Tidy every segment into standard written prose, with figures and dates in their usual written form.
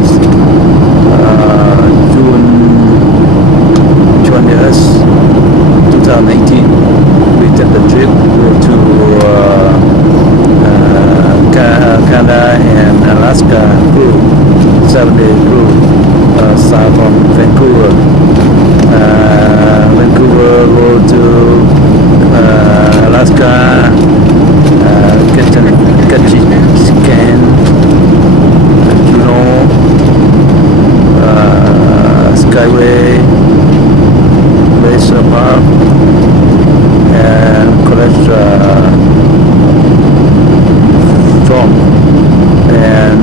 is June 20th, 2018. We took the trip to Canada and Alaska cruise, 7-day cruise, south from Vancouver. Vancouver go to Alaska, Ketchikan, Juneau, Skyway, Glacier Park, and collect from and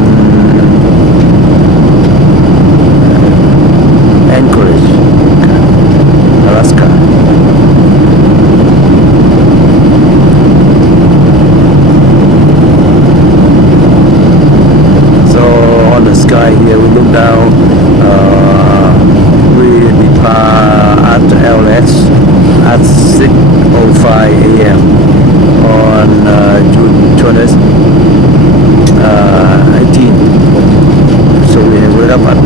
Anchorage, Alaska. So on the sky here, we look down. We depart at LS at 6:05 a.m. on June 20th, 18. So we wake up at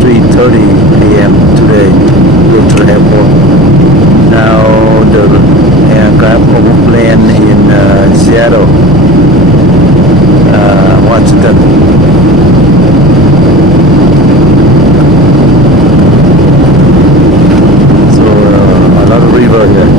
3:30 a.m. today, go to the airport. Now the aircraft will land in Seattle, Washington. So a lot of river here.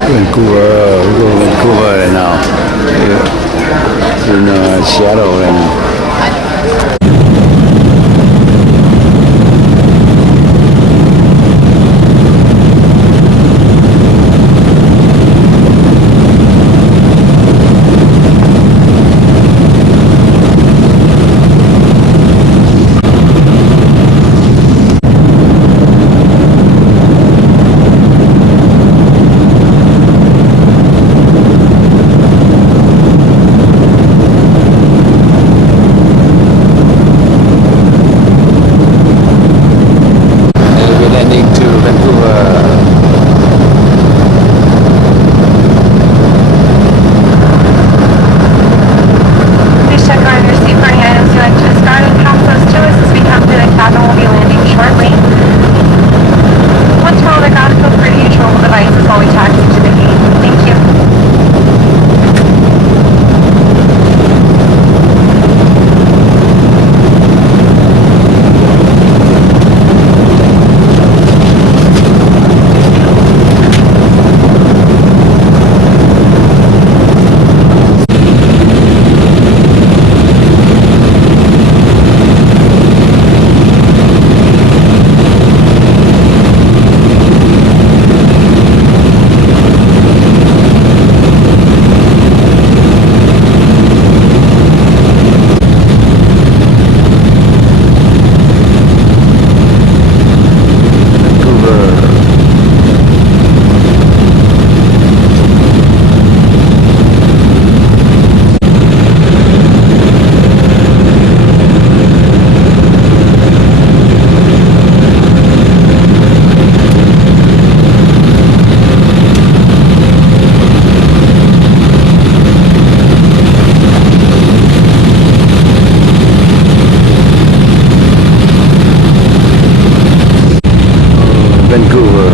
Vancouver, we go to Vancouver right now. In Seattle right now. Vancouver.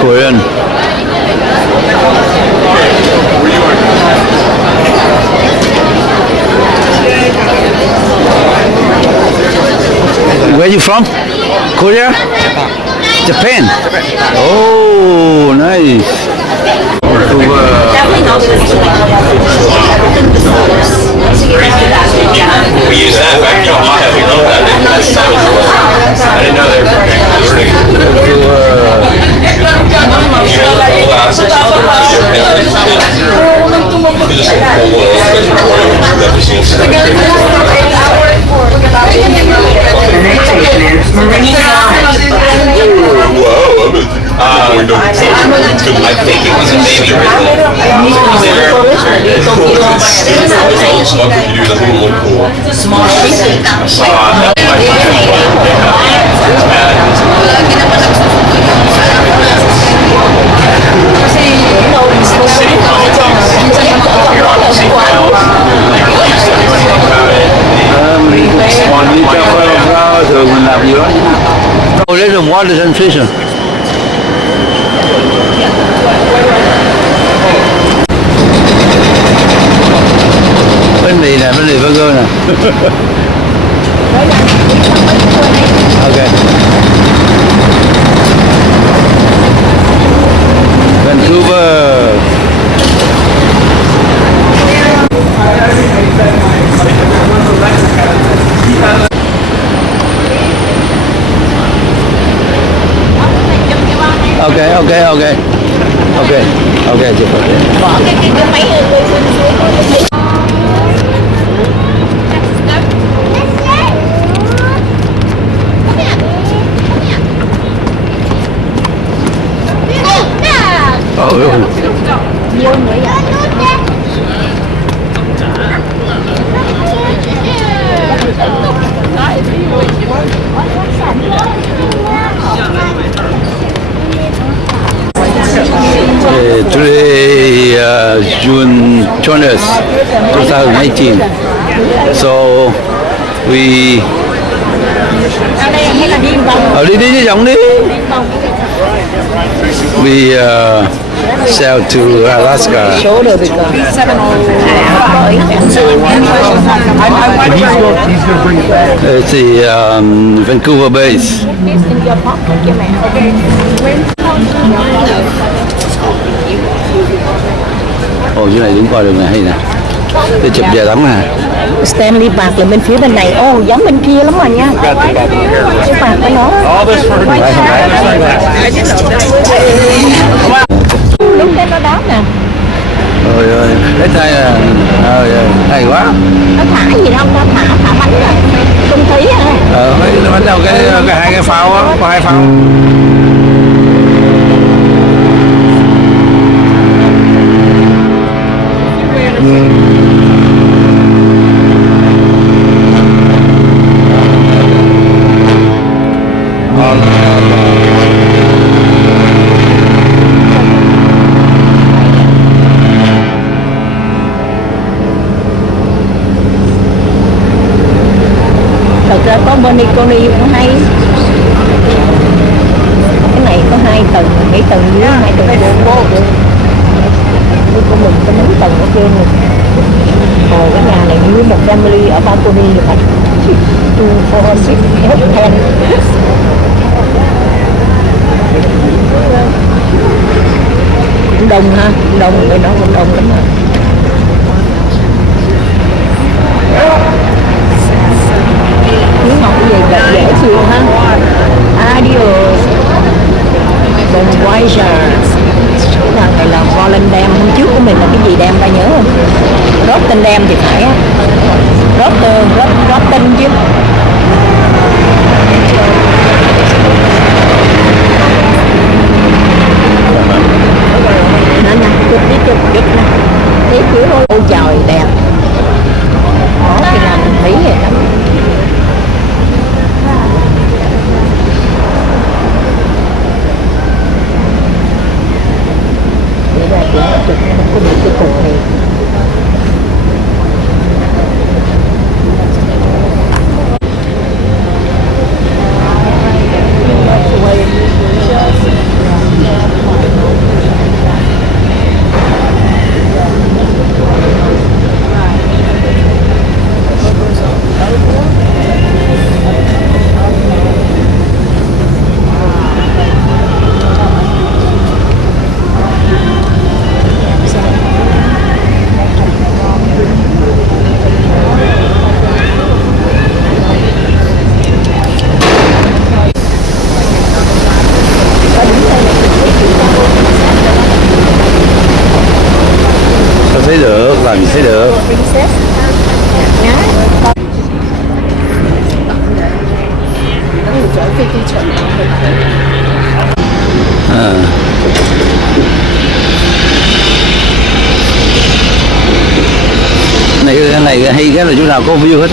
Korean. Where you from? Korea? Japan. Oh, nice. We use that back in Oaxaca. We love that. I didn't know they were I think it was a baby thường mình làm gì đó. Oh, there's a water sensation. Bánh mì nè, bánh mì burger nè. Ok. Vancouver. Ok, ok, ok. Ok, ok, chụp ok. Bỏ cái máy xuống. Oh, Nhiều người vậy. Today, June 20th, 2018. So we đi vòng đi. We sailed to Alaska. It's the Vancouver base. Ồ, chỗ này đứng coi đường này hay nè. Để chụp dài lắm nè. Stanley Park là bên phía bên này. Ồ, giống bên kia lắm rồi nha. Cái park của nó. Lúc đấy nó đón nè. Ôi ơi, cái này là hay quá. Nó thả gì đâu, nó thả bánh rồi. Trung thí hả? Bánh đâu cái hai cái phao á, có hai phao. có balcony cũng hay. Cái này có 2 tầng, mấy tầng dưới, 2 tầng vô. Đây của mình có mấy tầng ở trên này. Còn cái nhà này như một family ở balcony được phải 2, 4, 6, 8, 10. Cũng đông ha, cũng đông, bên đó cũng đông lắm mà. Nếu học cái gì vậy dễ chịu ha. Adios. Bon voyage. Cái thằng này là Volendam. Hôm trước của mình là cái gì Dam ta nhớ không? Rotterdam thì phải á. Rotterdam chứ. Nè, chụp nè. Thấy kiểu ôi trời đẹp. Đó thì làm Mỹ vậy đó. Để ra thì nó chụp nó có một cái cục này. Thấy được, làm gì thấy được. À. Này hay cái là chỗ nào có view hết.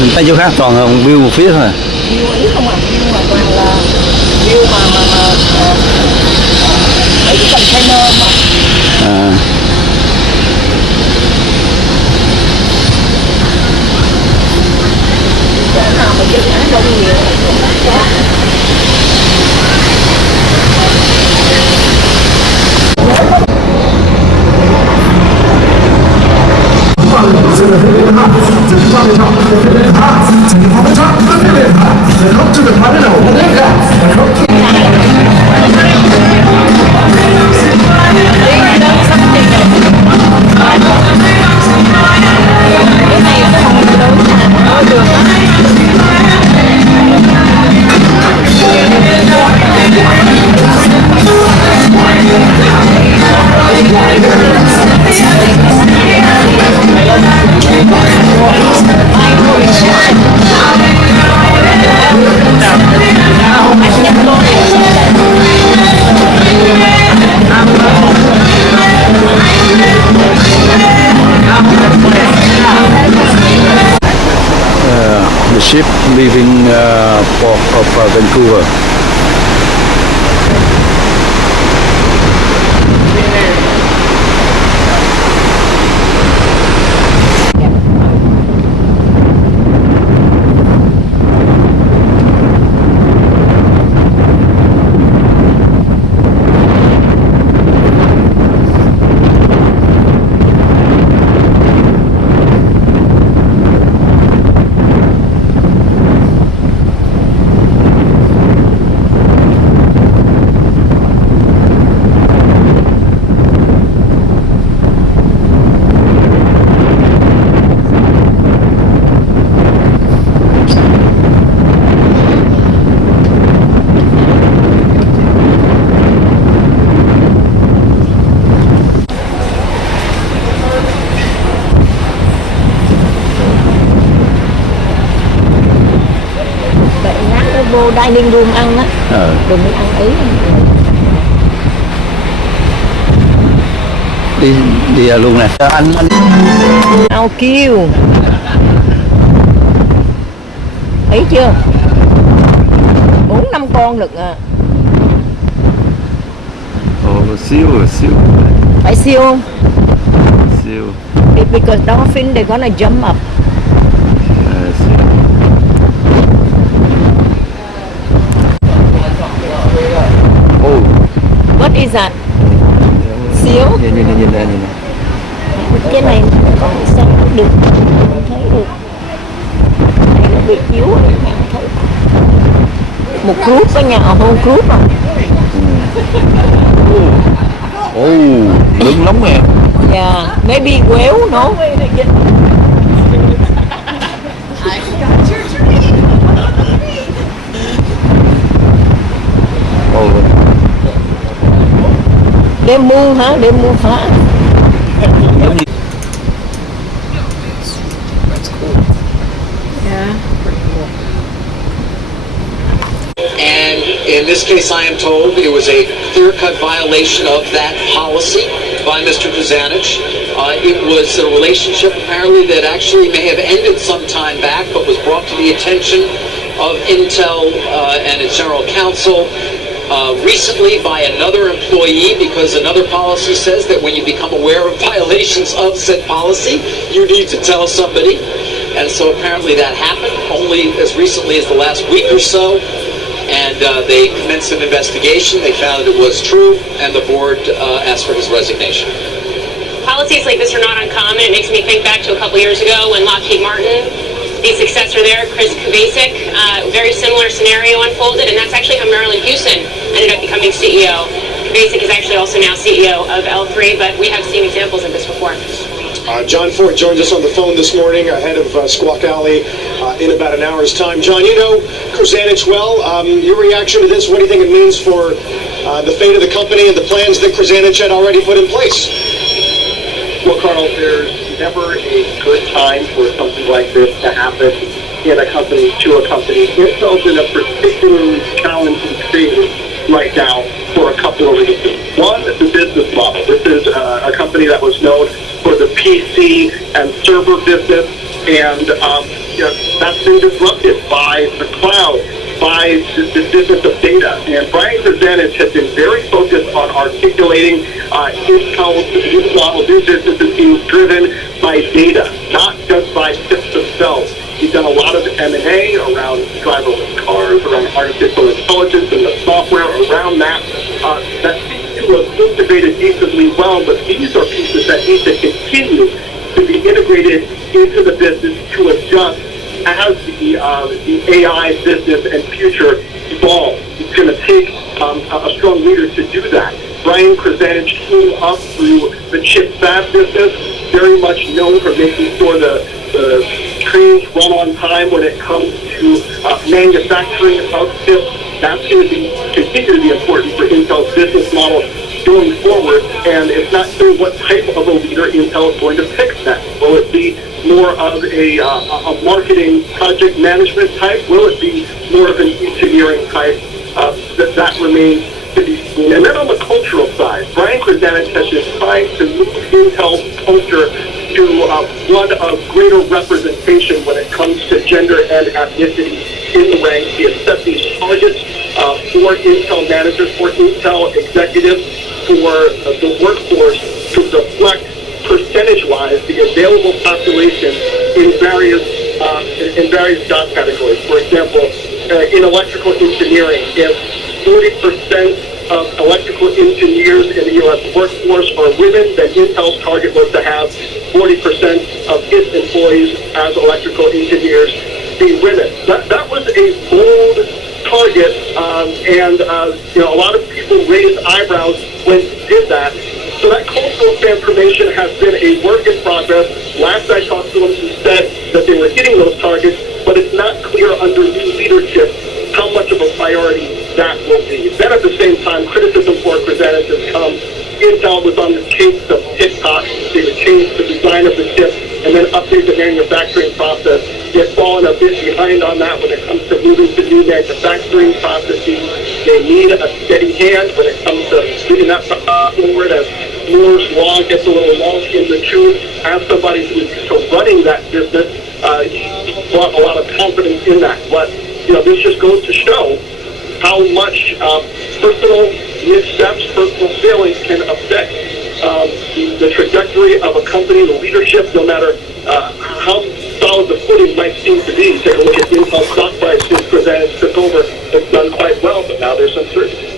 Mình tay chỗ khác toàn là view một phía thôi. View ấy không à, view mà toàn là view mà mấy cái container mà. À. Chỗ nào mà dân Á đông nhiều. The ship leaving port of Vancouver. Vô dining room ăn á, đừng có ăn ý. Đi luôn nè. Anh Ao kêu. Thấy chưa? 4-5 con được à. siêu. Phải siêu không? Siêu. Because dolphin they're gonna jump up. Siêu. is that? Xíu. Nhìn nè. Cái này còn sao được, không thấy được. Này nó bị chiếu rồi, không thấy. Một group ở nhà, whole group à? Lưng lắm nè. Yeah, maybe well, no? Đêm mưa hả? Đêm mưa phá. And in this case, I am told it was a clear-cut violation of that policy by Mr. Kucinich. It was a relationship apparently that actually may have ended some time back, but was brought to the attention of Intel and its general counsel recently by another employee, because another policy says that when you become aware of violations of said policy, you need to tell somebody. And so apparently that happened only as recently as the last week or so. And they commenced an investigation. They found that it was true, and the board asked for his resignation. Policies like this are not uncommon. It makes me think back to a couple years ago when Lockheed Martin, the successor there, Chris Kubasik, very similar scenario unfolded, and that's actually how Marilyn Houston ended up becoming CEO. Kubasik is actually also now CEO of L3, but we have seen examples of this before. John Ford joins us on the phone this morning ahead of Squawk Alley in about an hour's time. John, you know Kucinich well. Your reaction to this, what do you think it means for the fate of the company and the plans that Kucinich had already put in place? Well, Carl, there's never a good time for something like this to happen in a company, to a company. Intel's in a particularly challenging phase right now for a couple of reasons. One, the business model. This is a company that was known for the PC and server business, and that's been disrupted by the cloud, by the business of data. And Brian Kucinich has been very focused on articulating Intel's new model, new business is being driven by data, not just by chips themselves. He's done a lot of M&A around driverless cars, around artificial intelligence and the software around that. That seems to have integrated decently well, but these are pieces that need to continue to be integrated into the business to adjust as the AI business and future evolve. It's going to take a strong leader to do that. Brian Kucinich came up through the chip fab business, very much known for making sure the trains run on time when it comes to manufacturing of chips. That's going to continue to be important for Intel's business model going forward, and it's not clear what type of a leader Intel is going to pick next. Will it be more of a marketing project management type? Will it be more of an engineering type? That remains to be seen. And then on the cultural side, Brian Kucinich has been trying to move Intel's culture to one of greater representation when it comes to gender and ethnicity in the ranks. He has set these targets for Intel managers, for Intel executives, for the workforce to reflect percentage-wise the available population in various job categories. For example, in electrical engineering, if 40% of electrical engineers in the U.S. workforce are women, then Intel's target was to have 40% of its employees as electrical engineers be women. That was a bold target, and a lot of people raised eyebrows when he did that. So that cultural transformation has been a work in progress. Last I talked to them, he said that they were hitting those targets, but it's not clear under new leadership how much of a priority that will be. Then at the same time, criticism for Kucinich has come. Intel was on the chase of TikTok. They would change the design of the chip and then update the manufacturing process. They've fallen a bit behind on that when it comes to moving to new manufacturing processes. They need a steady hand when it comes to moving that forward as Moore's Law gets a little long in the tooth. As somebody who is used to running that business, brought a lot of confidence in that. But, this just goes to show how much personal missteps, personal failings can affect the trajectory of a company, the leadership, no matter how solid the footing might seem to be. Take a look at Intel stock price since Kucinich took over. It's done quite well, but now there's uncertainty.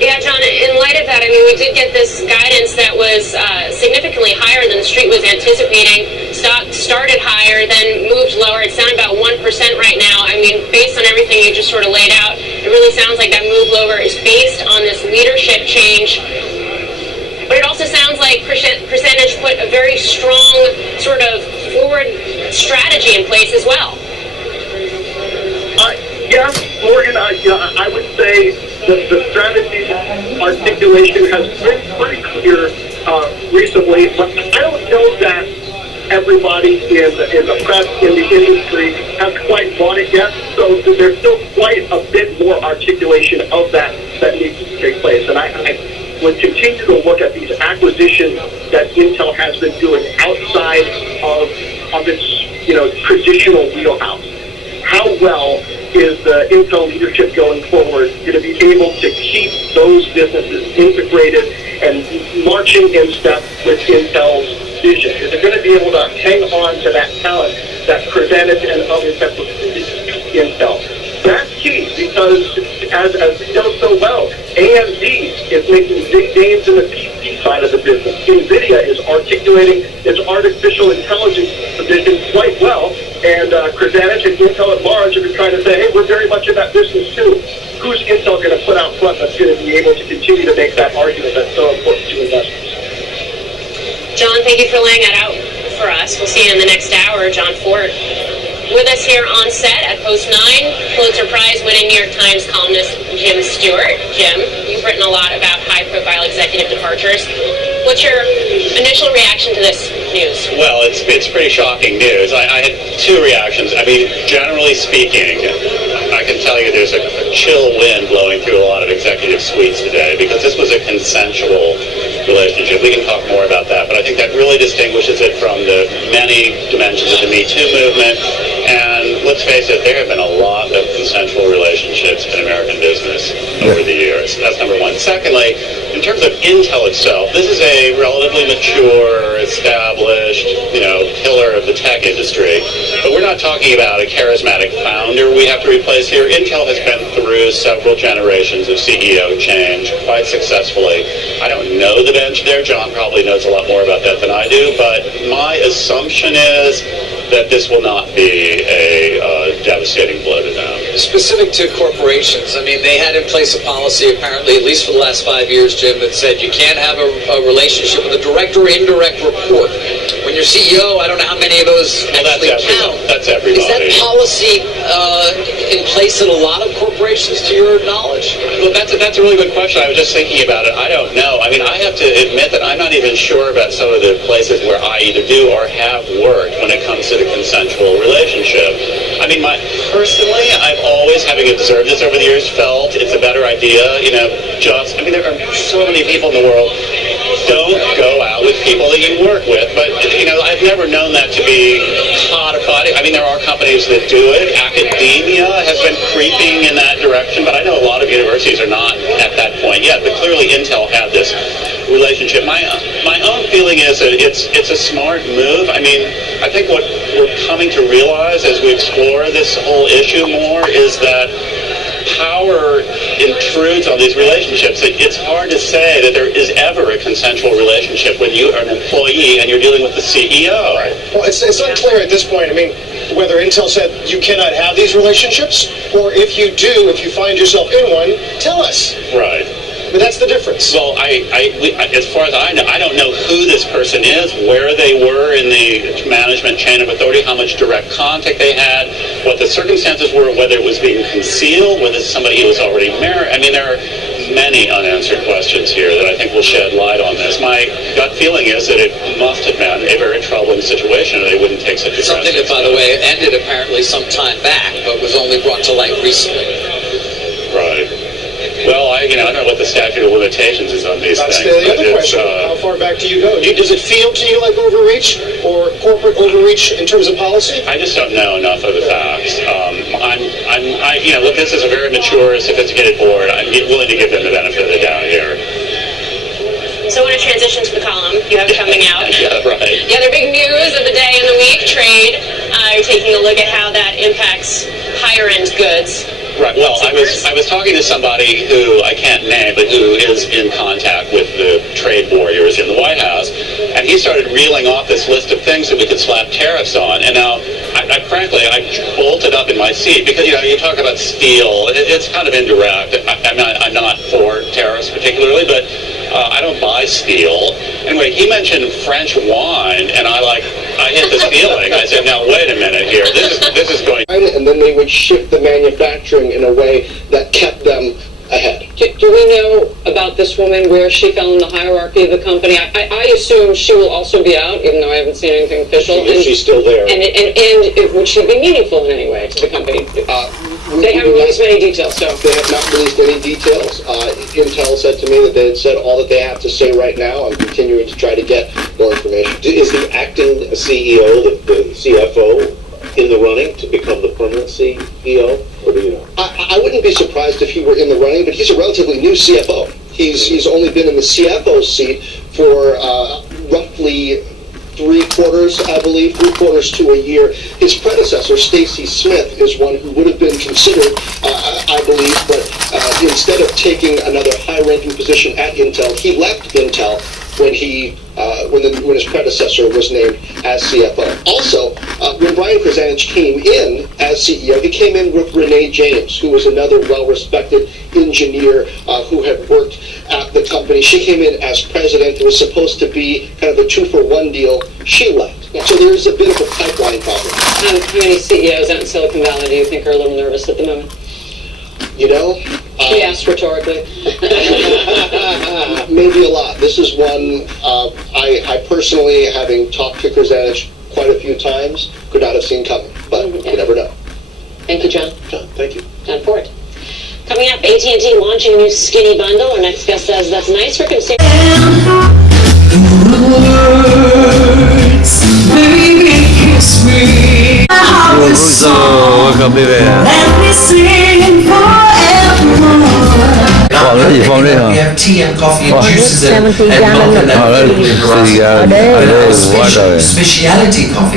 Yeah, John. John, in light of that, I mean, we did get this guidance that was significantly higher than the street was anticipating. Stock started higher, then moved lower. It's down about 1% right now. I mean, based on everything you just sort of laid out, it really sounds like that move lower is based on this leadership change. But it also sounds like Percentage put a very strong sort of forward strategy in place as well. Yes, Morgan, I would say that the strategy articulation has been pretty clear recently, but I don't know that everybody in the press, in the industry, has quite bought it yet. So there's still quite a bit more articulation of that needs to take place. And I would continue to look at these acquisitions that Intel has been doing outside of its traditional wheelhouse. How well is the Intel leadership going forward going to be able to keep those businesses integrated and marching in step with Intel's vision? Is it going to be able to hang on to that talent that Percentage and others have recruited to Intel? That's key, because as we know so well, AMD is making big gains in the PC side of the business. NVIDIA is articulating its artificial intelligence division quite well, and Percentage and Intel at large have been trying to say, hey, we're very much in that business too. Who's Intel going to put out front that's going to be able to continue to make that argument that's so important to investors? John, thank you for laying that out for us. We'll see you in the next hour. John Fort with us here on set at Post 9, Pulitzer Prize-winning New York Times columnist Jim Stewart. Jim, you've written a lot about high-profile executive departures. What's your initial reaction to this news? Well, it's pretty shocking news. I had two reactions. I mean, generally speaking, I can tell you there's a chill wind blowing through a lot of executive suites today, because this was a consensual relationship. We can talk more about that, but I think that really distinguishes it from the many dimensions of the Me Too movement. And let's face it, there have been a lot of consensual relationships in American business over the years. That's number one. Secondly, in terms of Intel itself, this is a relatively mature, established, pillar of the tech industry. But we're not talking about a charismatic founder we have to replace here. Intel has been through several generations of CEO change quite successfully. I don't know the bench there. John probably knows a lot more about that than I do. But my assumption is that this will not be a devastating blow to them. Specific to corporations, I mean, they had in place a policy, apparently, at least for the last 5 years, Jim, that said you can't have a relationship with a direct or indirect report. When you're CEO, I don't know how many of those actually count. That's everybody. Is that policy in place in a lot of corporations, to your knowledge? Well, that's a really good question. I was just thinking about it. I don't know. I mean, I have to admit that I'm not even sure about some of the places where I either do or have worked when it comes to the consensual relationship. I mean, personally, I've always, having observed this over the years, felt it's a better idea, there are so many people in the world. Don't go out with people that you work with, but, I've never known that to be codified. I mean, there are companies that do it. Academia has been creeping in that direction, but I know a lot of universities are not at that point yet, but clearly Intel had this relationship. My own feeling is that it's a smart move. I mean, I think what we're coming to realize as we explore this whole issue more is that power intrudes on these relationships. It's hard to say that there is ever a consensual relationship when you are an employee and you're dealing with the CEO. Right. Well, it's unclear at this point. I mean, whether Intel said you cannot have these relationships, or if you do, if you find yourself in one, tell us. Right. But that's the difference. Well, as far as I know, I don't know who this person is, where they were in the management chain of authority, how much direct contact they had, what the circumstances were, whether it was being concealed, whether it's somebody who was already married. I mean, there are many unanswered questions here that I think will shed light on this. My gut feeling is that it must have been a very troubling situation, or they wouldn't take such a something that, by the way, ended apparently some time back, but was only brought to light recently. Right. Well, I don't know what the statute of limitations is on these things. That's the other question. How far back do you go? Does it feel to you like overreach or corporate overreach in terms of policy? I just don't know enough of the facts. Look, this is a very mature, sophisticated board. I'm willing to give them the benefit of the doubt here. So I want to transition to the column you have coming out. Yeah, right. The other big news of the day and the week, trade. You're taking a look at how that impacts higher-end goods. Right. Well, I was talking to somebody who I can't name, but who is in contact with the trade warriors in the White House, and he started reeling off this list of things that we could slap tariffs on. And now, frankly, I bolted up in my seat because you talk about steel. It's kind of indirect. I'm not for tariffs particularly, but I don't buy steel. Anyway, he mentioned French wine, and I hit the ceiling. I said, now wait a minute here. This is going. And then they would shift the manufacturing in a way that kept them ahead. Do we know about this woman, where she fell in the hierarchy of the company? I assume she will also be out, even though I haven't seen anything official. She's still there. And would she be meaningful in any way to the company? They haven't released many details, so. They have not released any details. Intel said to me that they had said all that they have to say right now. I'm continuing to try to get more information. Is the acting CEO, the CFO, in the running to become the permanent CEO? Or do you know? I wouldn't be surprised if he were in the running, but he's a relatively new CFO. He's only been in the CFO seat for roughly 3/4, I believe, 3/4 to a year. His predecessor, Stacy Smith, is one who would have been considered, I believe, but instead of taking another high-ranking position at Intel, he left Intel when when his predecessor was named as CFO. Also, when Brian Krzanich came in as CEO, he came in with Renee James, who was another well-respected engineer who had worked at the company. She came in as president. It was supposed to be kind of a 2-for-1 deal. She left. So there's a bit of a pipeline problem. How many CEOs out in Silicon Valley do you think are a little nervous at the moment? She asked rhetorically. Maybe a lot. This is one I personally, having talked to Krzanich quite a few times, could not have seen coming, but you never know. Thank you, John. John, thank you. John Ford. Coming up, AT&T launching a new skinny bundle. Our next guest says that's nice for consumers. Welcome baby. Còn cái gì Phong đây hả? Quá trời.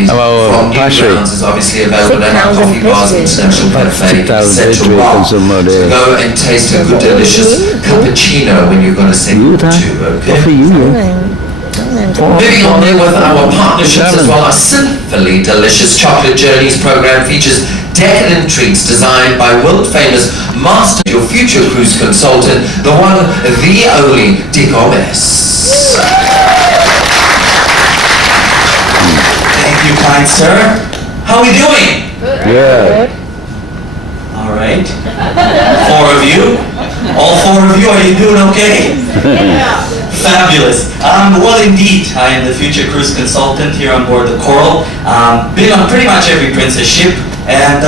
About pastry. 6,000 pastry consumer there. Go and taste a good, delicious cappuccino when you're going to send it to. Okay. Moving on there with our partnerships as well. Our Sinfully Delicious Chocolate Journeys program features decadent treats designed by world-famous master, your future cruise consultant, the one, the only, Dick Omes. Thank you, kind sir. How are we doing? Good. All right. 4 of you. All 4 of you, are you doing okay? Fabulous. Well, indeed, I am the future cruise consultant here on board the Coral. Been on pretty much every Princess ship, and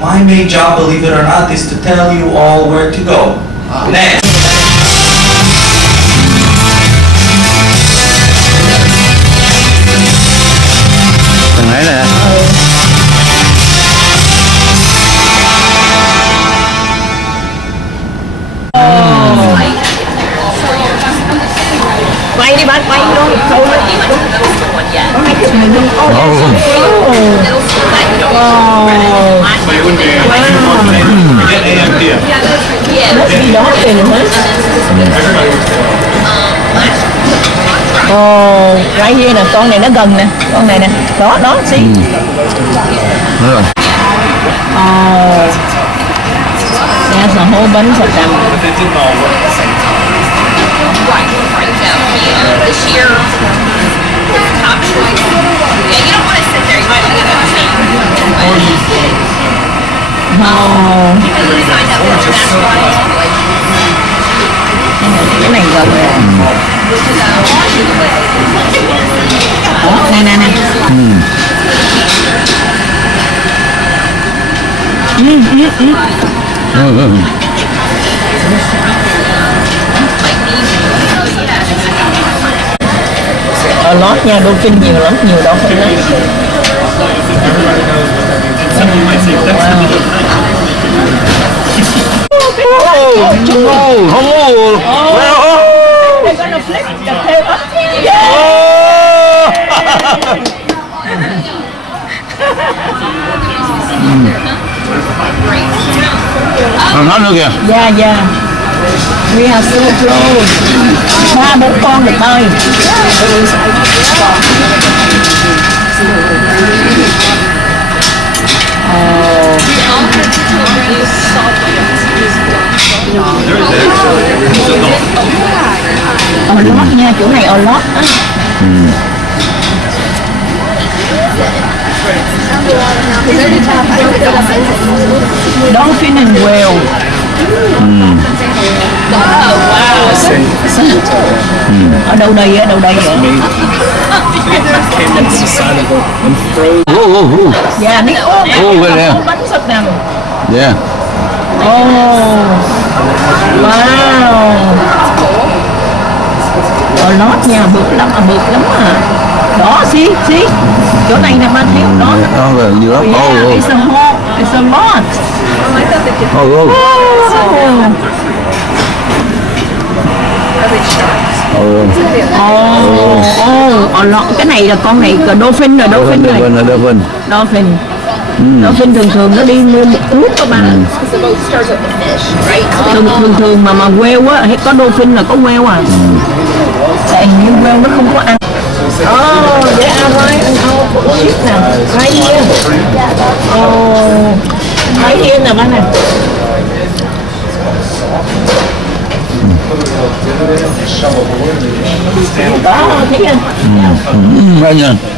my main job, believe it or not, is to tell you all where to go. Next. Thằng ấy nè. Quay đi bác, quay luôn. Đó tiền hết. Right here nè, con này nó gần nè, con này nè, đó, see. There's a whole bunch of them. This year, top choice. Yeah, you don't want to sit there. You might get a team. Because you signed up for basketball. Cái này gần rồi. Nè. Lót nha, đô kinh nhiều lắm, nhiều đô kinh lắm. They're gonna flip the tail up. Nó nữa kìa. Dạ dạ. We are so close. 3-4 con được bơi. Ở lót nha, chỗ này ở lót á. Dolphin and whale. Ở đâu đây vậy? Dạ, nó bánh sụp nè. Yeah. Wow. Ở lót nha, bự lắm à. Đó, see, chỗ này nè bạn thấy không đó? Đó là nhiều lắm. It's a hole, it's a lot. Cái này là con này là dolphin rồi, dolphin. Dolphin thường nó đi mua một cuốc các bạn. Thường mà whale á, có dolphin là có whale à. Tại như whale nó không có ăn. They are right on our ship now. Right here. Right here nè bác này. Đó, thấy chưa?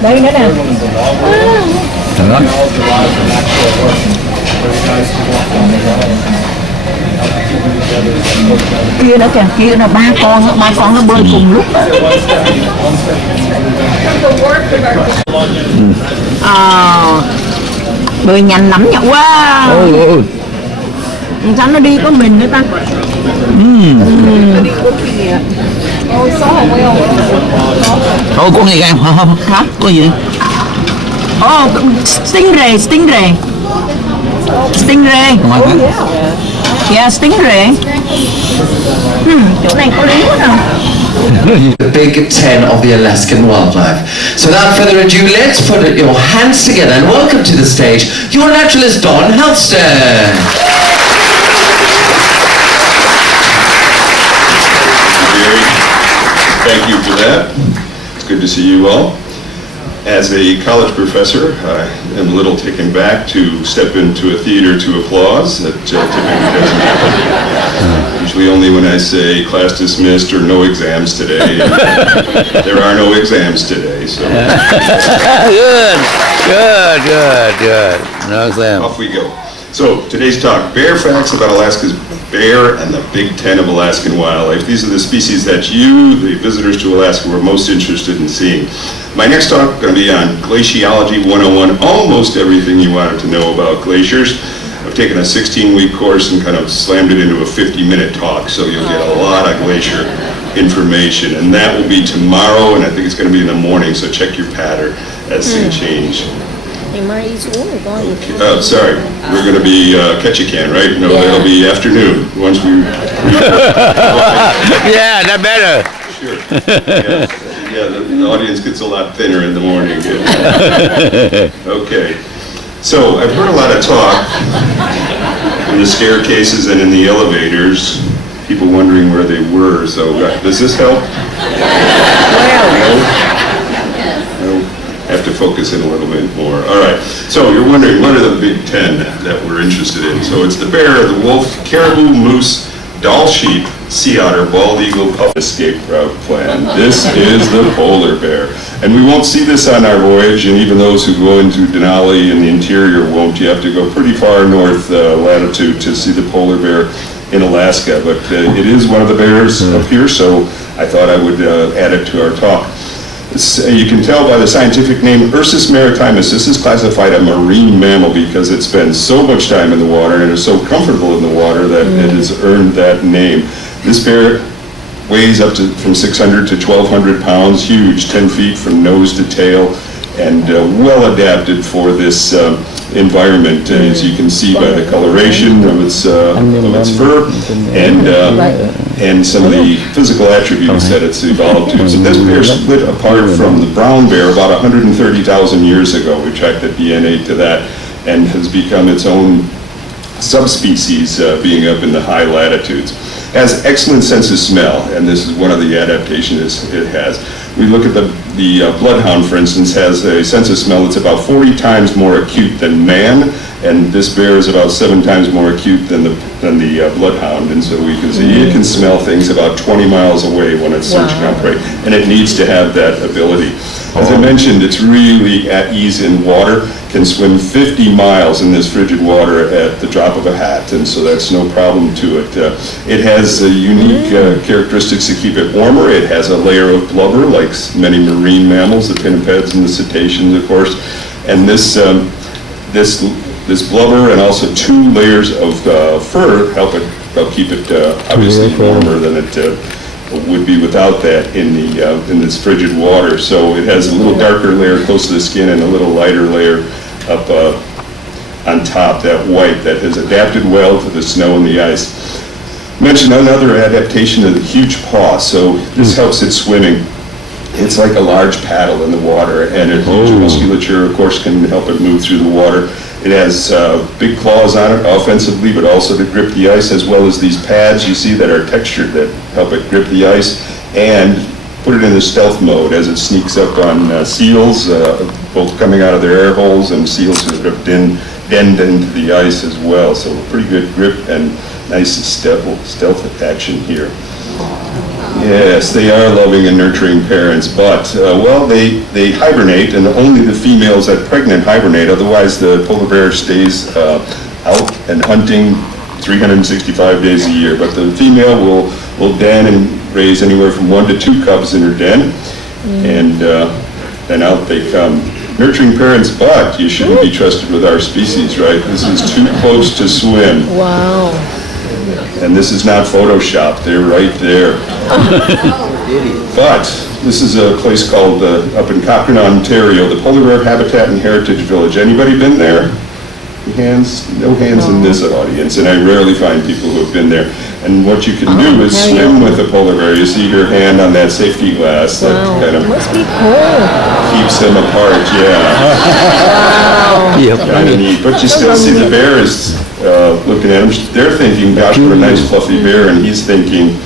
Đây nữa nè. Trời ơi. Kia nữa kìa, kia là ba con nó bơi cùng lúc. Bơi nhanh lắm nha. Wow. Sao nó đi có mình nữa ta? Con gì gan không? Hả? Con gì? Stingray. Yeah, stingray. Chỗ này có lý quá nào. The big 10 of the Alaskan wildlife. So without further ado, let's put your hands together and welcome to the stage your naturalist Don Halston. Thank you for that. It's good to see you all. As a college professor, I am a little taken back to step into a theater to applause. That typically doesn't happen. Usually only when I say class dismissed or no exams today. There are no exams today, so. Good. No exam. Off we go. So today's talk, bear facts about Alaska's bear and the Big 10 of Alaskan wildlife. These are the species that you, the visitors to Alaska, were most interested in seeing. My next talk is going to be on Glaciology 101, almost everything you wanted to know about glaciers. I've taken a 16-week course and kind of slammed it into a 50-minute talk, so you'll get a lot of glacier information. And that will be tomorrow, and I think it's going to be in the morning, so check your pattern as things change. Okay. Oh, sorry. We're going to be Ketchikan, right? No, that'll be afternoon once we. Yeah, that better. Sure. Yeah, the audience gets a lot thinner in the morning. Okay. So I've heard a lot of talk in the staircases and in the elevators, people wondering where they were. So does this help? Have to focus in a little bit more. All right, so you're wondering what are the Big 10 that we're interested in. So it's the bear, the wolf, caribou, moose, Dall sheep, sea otter, bald eagle, pup escape route plan. This is the polar bear. And we won't see this on our voyage, and even those who go into Denali and the interior won't. You have to go pretty far north latitude to see the polar bear in Alaska. But it is one of the bears up here, so I thought I would add it to our talk. You can tell by the scientific name Ursus maritimus. This is classified a marine mammal because it spends so much time in the water and is so comfortable in the water that it has earned that name. This bear weighs up to from 600 to 1,200 pounds, huge, 10 feet from nose to tail, and well adapted for this environment, as you can see by the coloration of its fur and some of the physical attributes that it's evolved to. So this bear split apart from the brown bear about 130,000 years ago. We tracked the DNA to that and has become its own subspecies being up in the high latitudes. Has excellent sense of smell, and this is one of the adaptations it has. We look at the bloodhound, for instance, has a sense of smell that's about 40 times more acute than man, and this bear is about 7 times more acute than the bloodhound, and so we can see it can smell things about 20 miles away when it's searching on prey, and it needs to have that ability. As I mentioned, it's really at ease in water, can swim 50 miles in this frigid water at the drop of a hat, and so that's no problem to it. It has unique characteristics to keep it warmer. It has a layer of blubber, like many marine mammals, the pinnipeds and the cetaceans, of course, and this blubber and also 2 layers of fur help keep it obviously warmer than it would be without that in this frigid water. So it has a little darker layer close to the skin and a little lighter layer up on top, that white, that has adapted well to the snow and the ice. Mentioned another adaptation of the huge paw, so this helps it swimming. It's like a large paddle in the water, and a huge musculature, of course, can help it move through the water. It has big claws on it offensively, but also to grip the ice, as well as these pads you see that are textured that help it grip the ice and put it in the stealth mode as it sneaks up on seals, both coming out of their air holes and seals that have denned into the ice as well. So pretty good grip and nice stealth action here. Yes, they are loving and nurturing parents, but, well, they hibernate, and only the females that pregnant hibernate. Otherwise, the polar bear stays out and hunting 365 days a year. But the female will den and raise anywhere from 1 to 2 cubs in her den, and then out they come. Nurturing parents, but you shouldn't be trusted with our species, right? This is too close to swim. Wow. And this is not Photoshopped, they're right there. But this is a place called, up in Cochrane, Ontario, the Polar Bear Habitat and Heritage Village. Anybody been there? Hands? No hands in this audience, and I rarely find people who have been there. And what you can do is swim with a polar bear. You see her hand on that safety glass that kind of keeps them apart, Kind of neat. But you still see the bear is looking at him. They're thinking, gosh, what a nice fluffy bear, and he's thinking,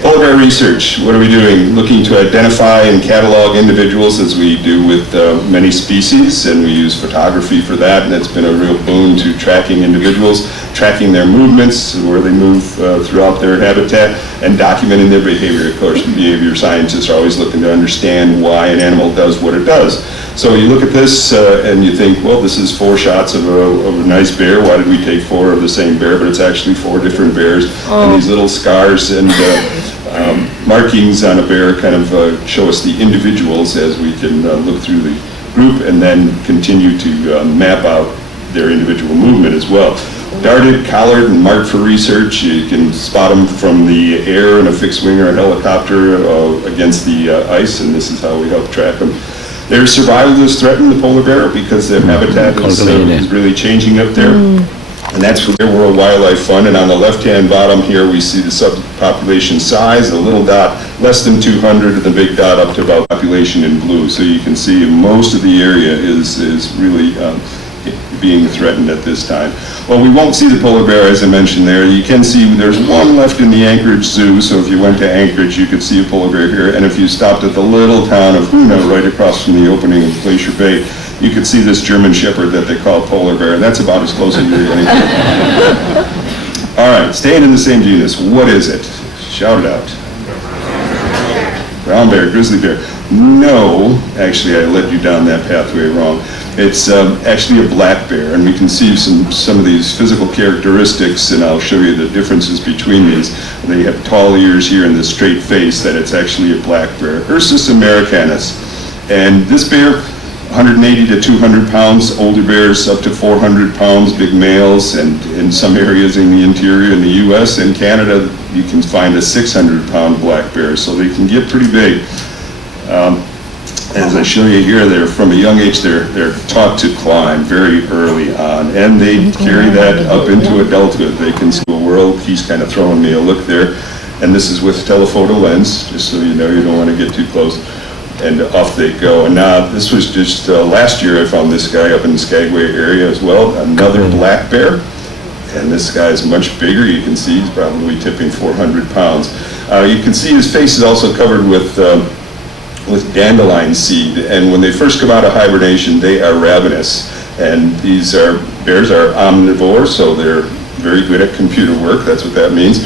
Polar bear research, what are we doing? Looking to identify and catalog individuals as we do with many species, and we use photography for that, and it's been a real boon to tracking individuals, tracking their movements, where they move throughout their habitat, and documenting their behavior. Of course, behavior scientists are always looking to understand why an animal does what it does. So you look at this and you think, well, this is 4 shots of a nice bear. Why did we take 4 of the same bear? But it's actually 4 different bears. And these little scars and markings on a bear kind of show us the individuals as we can look through the group and then continue to map out their individual movement as well. Darted, collared, and marked for research. You can spot them from the air in a fixed wing or a helicopter against the ice, and this is how we help track them. Their survival is threatened, the polar bear, because their habitat is really changing up there. And that's for their World Wildlife Fund. And on the left-hand bottom here, we see the subpopulation size, the little dot, less than 200, and the big dot up to about population in blue. So you can see most of the area is really being threatened at this time. Well, we won't see the polar bear, as I mentioned there. You can see there's one left in the Anchorage Zoo, so if you went to Anchorage, you could see a polar bear here. And if you stopped at the little town of Hoona, right across from the opening of Glacier Bay, you could see this German Shepherd that they call polar bear, and that's about as close as you're going to get. All right, staying in the same genus, what is it? Shout it out. Brown bear, grizzly bear. No, actually I led you down that pathway wrong. It's actually a black bear, and we can see some of these physical characteristics, and I'll show you the differences between these. They have tall ears here and this straight face, that it's actually a black bear. Ursus americanus. And this bear, 180 to 200 pounds, older bears up to 400 pounds, big males, and in some areas in the interior in the US and Canada, you can find a 600-pound black bear, so they can get pretty big. As I show you here, they're from a young age, they're taught to climb very early on, and they carry that up into adulthood. They can see the world. He's kind of throwing me a look there, and this is with telephoto lens, just so you know, you don't want to get too close. and off they go. And now this was just last year I found this guy up in the Skagway area as well, another black bear. And this guy's much bigger. You can see he's probably tipping 400 pounds. You can see his face is also covered with dandelion seed. And when they first come out of hibernation, they are ravenous. And these bears are omnivores, so they're very good at computer work. That's what that means.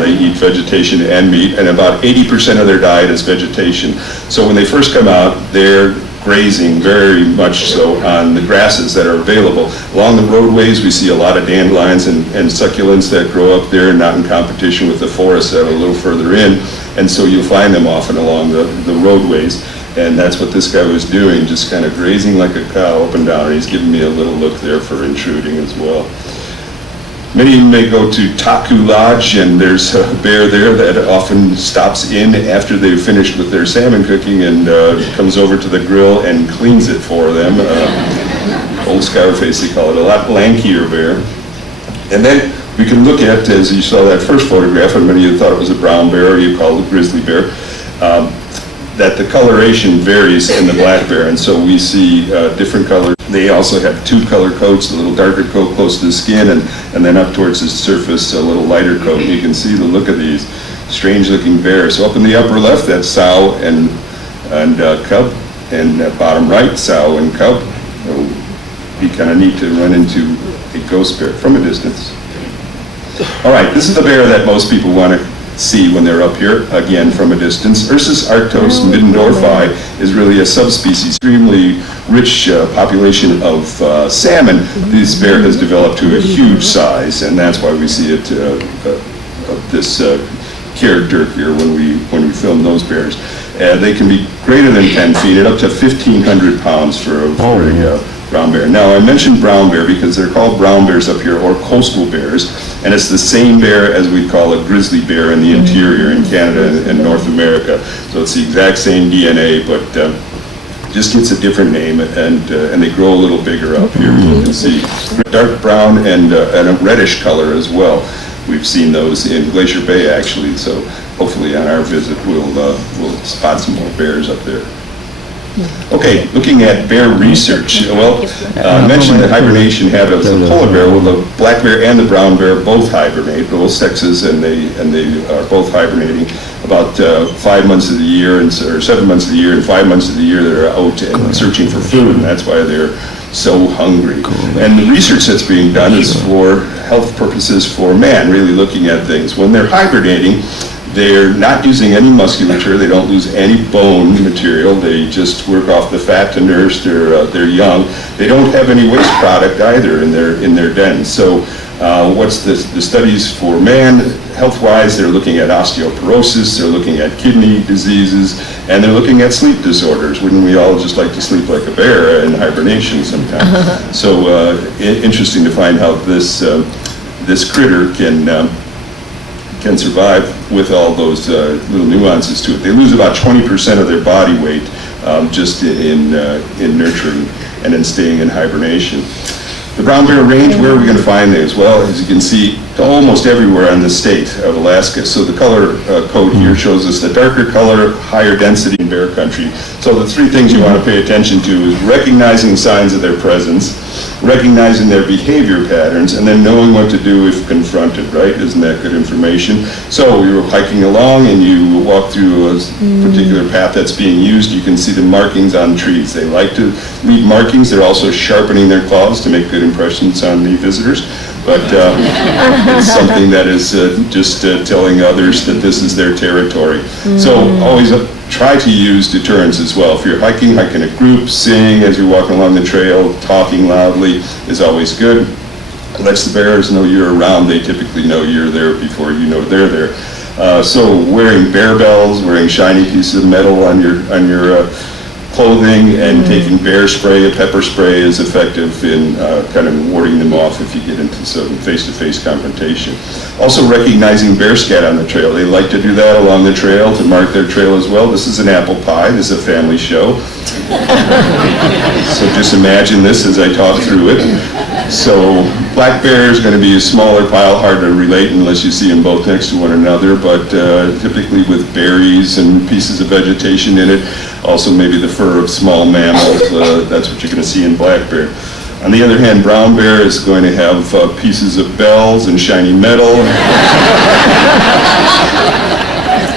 They eat vegetation and meat, and about 80% of their diet is vegetation. So when they first come out, they're grazing very much so on the grasses that are available. Along the roadways, we see a lot of dandelions and succulents that grow up there, not in competition with the forests that are a little further in. And so you'll find them often along the roadways. And that's what this guy was doing, just kind of grazing like a cow up and down. And he's giving me a little look there for intruding as well. Many of you may go to Taku Lodge, and there's a bear there that often stops in after they've finished with their salmon cooking and comes over to the grill and cleans it for them. Old Scarface, they call it, a lot lankier bear. And then we can look at, as you saw that first photograph, and many of you thought it was a brown bear, or you called it a grizzly bear, that the coloration varies in the black bear, and so we see different colors. They also have two color coats, a little darker coat close to the skin, and then up towards the surface, a little lighter coat. And you can see the look of these strange looking bears. So up in the upper left, that's sow and cub, and bottom right, sow and cub. It'll be kind of neat to run into a ghost bear from a distance. All right, this is the bear that most people want to see when they're up here, again from a distance. Ursus arctos middendorfi is really a subspecies, extremely rich population of salmon. This bear has developed to a huge size, and that's why we see it this character here when we film those bears. They can be greater than 10 feet and up to 1,500 pounds for a brown bear. Now, I mentioned brown bear because they're called brown bears up here, or coastal bears, and it's the same bear as we call a grizzly bear in the interior in Canada and North America. So it's the exact same DNA, but just gets a different name, and they grow a little bigger up here. You can see dark brown and a reddish color as well. We've seen those in Glacier Bay, actually, so hopefully on our visit we'll spot some more bears up there. Okay, looking at bear research. Well, I mentioned that hibernation habits of the polar bear. Well, the black bear and the brown bear both hibernate, both sexes, and they are both hibernating about 5 months of the year, or 7 months of the year, and 5 months of the year they're out and searching for food, and that's why they're so hungry. And the research that's being done is for health purposes for man, really looking at things. When they're hibernating, they're not using any musculature. They don't lose any bone material. They just work off the fat to nourish their young. They don't have any waste product either in their den. So what's the studies for man health-wise? They're looking at osteoporosis. They're looking at kidney diseases, and they're looking at sleep disorders. Wouldn't we all just like to sleep like a bear in hibernation sometimes? So interesting to find how this critter can survive with all those little nuances to it. They lose about 20% of their body weight just in nurturing and in staying in hibernation. The brown bear range, where are we going to find these? Well, as you can see, almost everywhere in the state of Alaska. So the color code here shows us the darker color, higher density in bear country. So the three things you want to pay attention to is recognizing signs of their presence, recognizing their behavior patterns, and then knowing what to do if confronted, right? Isn't that good information? So you're hiking along and you walk through a particular path that's being used. You can see the markings on trees. They like to leave markings. They're also sharpening their claws to make good impressions on the visitors. But it's something that is just telling others that this is their territory. So always try to use deterrence as well. If you're hiking in a group, sing as you're walking along the trail, talking loudly is always good. It lets the bears know you're around. They typically know you're there before you know they're there. So wearing bear bells, wearing shiny pieces of metal on your clothing, and taking bear spray, a pepper spray, is effective in kind of warding them off if you get into some face-to-face confrontation. Also recognizing bear scat on the trail. They like to do that along the trail to mark their trail as well. This is an apple pie. This is a family show. So just imagine this as I talk through it. So black bear is going to be a smaller pile, hard to relate unless you see them both next to one another, but typically with berries and pieces of vegetation in it. Also maybe the fur of small mammals. That's what you're going to see in black bear. On the other hand, brown bear is going to have pieces of bells and shiny metal.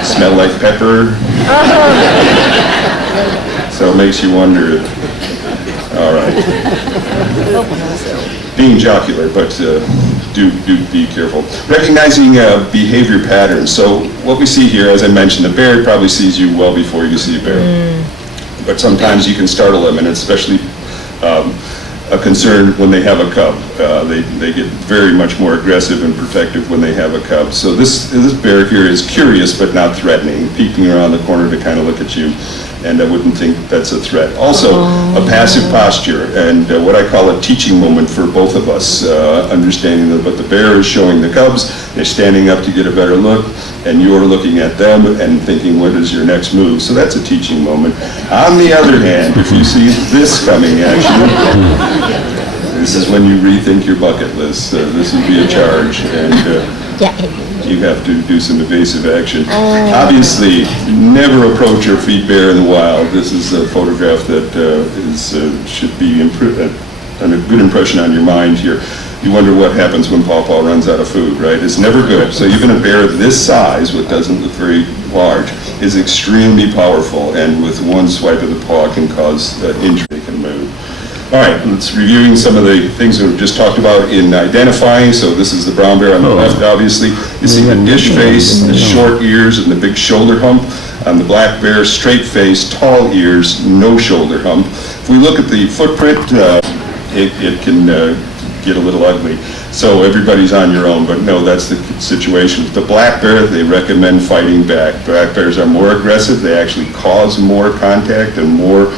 Smell like pepper. So it makes you wonder. All right. Being jocular, but do be careful. Recognizing behavior patterns. So what we see here, as I mentioned, the bear probably sees you well before you see a bear. But sometimes you can startle them, and especially a concern when they have a cub. They get very much more aggressive and protective when they have a cub. So this bear here is curious but not threatening, peeking around the corner to kind of look at you, and I wouldn't think that's a threat. Also, a passive posture, and what I call a teaching moment for both of us, understanding that what the bear is showing the cubs, they're standing up to get a better look, and you're looking at them and thinking, what is your next move? So that's a teaching moment. On the other hand, if you see this coming at you, this is when you rethink your bucket list. This would be a charge, and you have to do some evasive action. Obviously, never approach or feed bear in the wild. This is a photograph that should be a good impression on your mind here. You wonder what happens when Paw runs out of food, right? It's never good. So even a bear this size, what doesn't look very large, is extremely powerful, and with one swipe of the paw can cause injury. They can move. All right, let's reviewing some of the things that we've just talked about in identifying. So this is the brown bear on the left, obviously. You see the dish face, the short ears, and the big shoulder hump. On the black bear, straight face, tall ears, no shoulder hump. If we look at the footprint, it can get a little ugly. So everybody's on your own, but no, that's the situation. The black bear, they recommend fighting back. Black bears are more aggressive. They actually cause more contact and more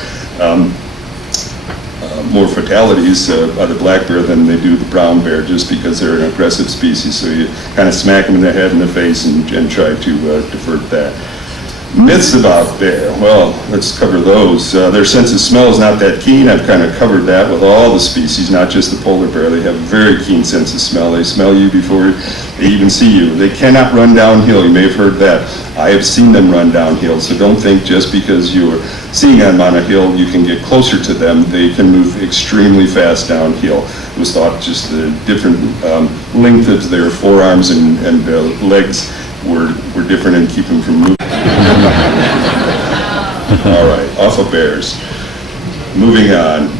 fatalities by the black bear than they do the brown bear, just because they're an aggressive species. So you kind of smack them in the head and the face and try to divert that. Myths about bear. Well, let's cover those. Their sense of smell is not that keen. I've kind of covered that with all the species, not just the polar bear. They have a very keen sense of smell. They smell you before they even see you. They cannot run downhill. You may have heard that. I have seen them run downhill, so don't think just because you're seeing them on a hill you can get closer to them. They can move extremely fast downhill. It was thought just the different length of their forearms and legs were different and keep them from moving. All right, off of bears. Moving on.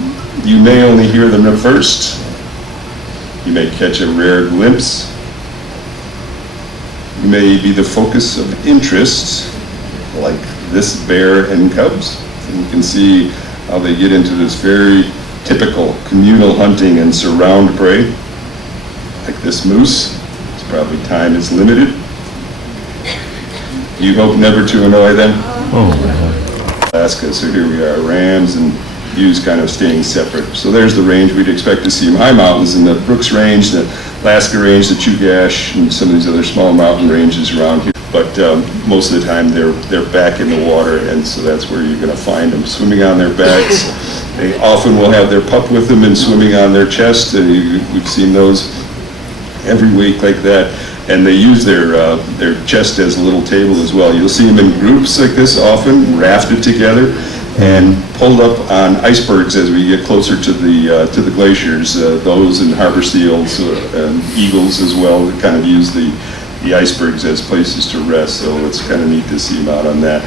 You may only hear them at first. You may catch a rare glimpse. You may be the focus of interest, like this bear and cubs. And you can see how they get into this very typical communal hunting and surround prey, like this moose. It's probably time is limited. You hope never to annoy them. Alaska, so here we are, rams and ewes kind of staying separate. So there's the range we'd expect to see them. High mountains in the Brooks Range, the Alaska Range, the Chugach, and some of these other small mountain ranges around here. But most of the time they're back in the water, and so that's where you're going to find them, swimming on their backs. They often will have their pup with them and swimming on their chest. We've seen those every week like that. And they use their chest as a little table as well. You'll see them in groups like this often, rafted together and pulled up on icebergs as we get closer to the glaciers. Those and harbor seals and eagles as well that kind of use the icebergs as places to rest. So it's kind of neat to see them out on that.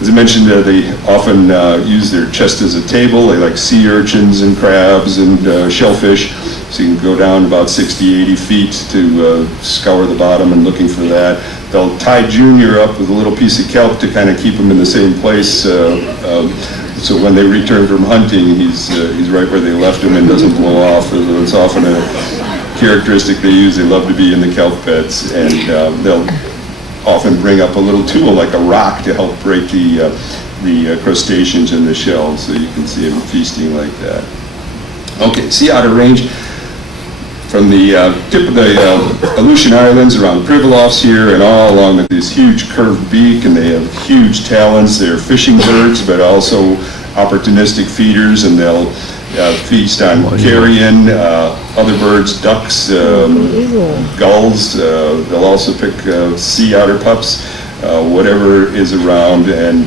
As I mentioned, they often use their chest as a table. They like sea urchins and crabs and shellfish. So you can go down about 60, 80 feet to scour the bottom and looking for that. They'll tie Junior up with a little piece of kelp to kind of keep him in the same place. So when they return from hunting, he's right where they left him and doesn't blow off. It's often a characteristic they use. They love to be in the kelp beds, and they'll often bring up a little tool like a rock to help break the crustaceans in the shells, so you can see them feasting like that. Okay, sea otter range from the tip of the Aleutian Islands around Pribilofs here and all along with this huge curved beak, and they have huge talons. They're fishing birds, but also opportunistic feeders, and they'll feast on carrion, other birds, ducks, gulls. They'll also pick sea otter pups, whatever is around, and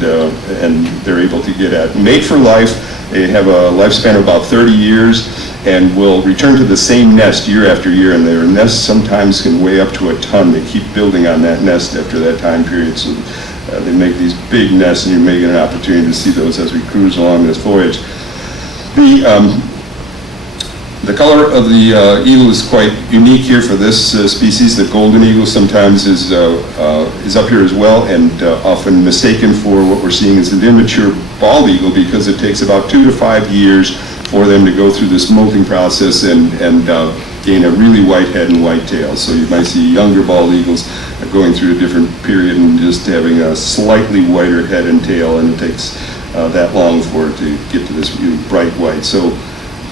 they're able to get at. Mate for life. They have a lifespan of about 30 years and will return to the same nest year after year, and their nests sometimes can weigh up to a ton. They keep building on that nest after that time period, so they make these big nests, and you're making an opportunity to see those as we cruise along this voyage. The color of the eagle is quite unique here for this species. The golden eagle sometimes is up here as well, and often mistaken for what we're seeing as an immature bald eagle, because it takes about 2 to 5 years for them to go through this molting process and gain a really white head and white tail. So you might see younger bald eagles going through a different period and just having a slightly whiter head and tail, and it takes that long for it to get to this really bright white. So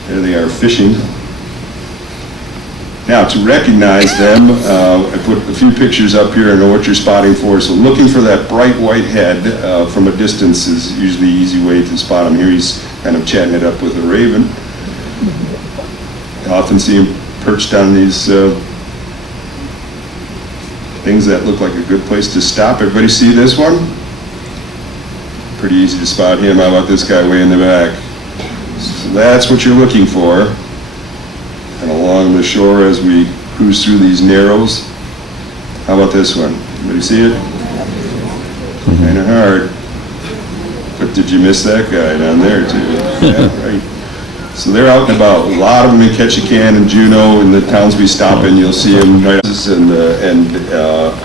there they are fishing. Now, to recognize them, I put a few pictures up here. I know what you're spotting for. So looking for that bright white head from a distance is usually the easy way to spot him. Here he's kind of chatting it up with a raven. I often see him perched on these things that look like a good place to stop. Everybody see this one? Pretty easy to spot him. How about this guy way in the back? So that's what you're looking for. And along the shore as we cruise through these narrows. How about this one? Anybody see it? Kind of hard. But did you miss that guy down there too? Yeah, right. So they're out and about. A lot of them in Ketchikan and Juneau, in the towns we stop in. You'll see them, and